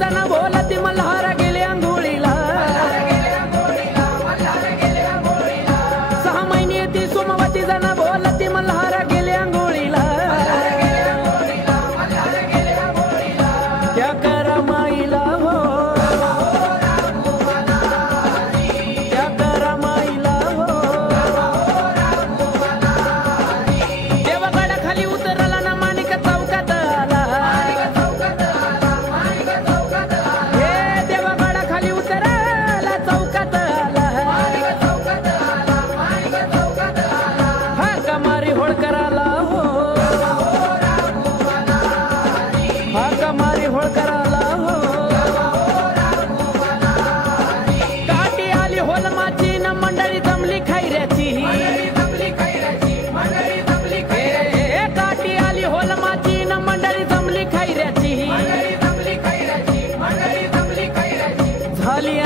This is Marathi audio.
जण बोलती मल्हार गेले अंघोळीला 6 महिने ती सोमवती जण बोलती मल्हार गेले अंघोळीला त्या करा माईला हो त्या करा माईला हो देवगडा खाली उतरला ना माणिक चौकात आला हे देवगडा खाली उतरला चौकात आला हा कमारी होळकराला हो हा कमारी होळकराला हो काठी आली होलमाची न मंडळी जमली खैऱ्याची काठी आली होलमाची न मंडळी जमली खैऱ्याची झाली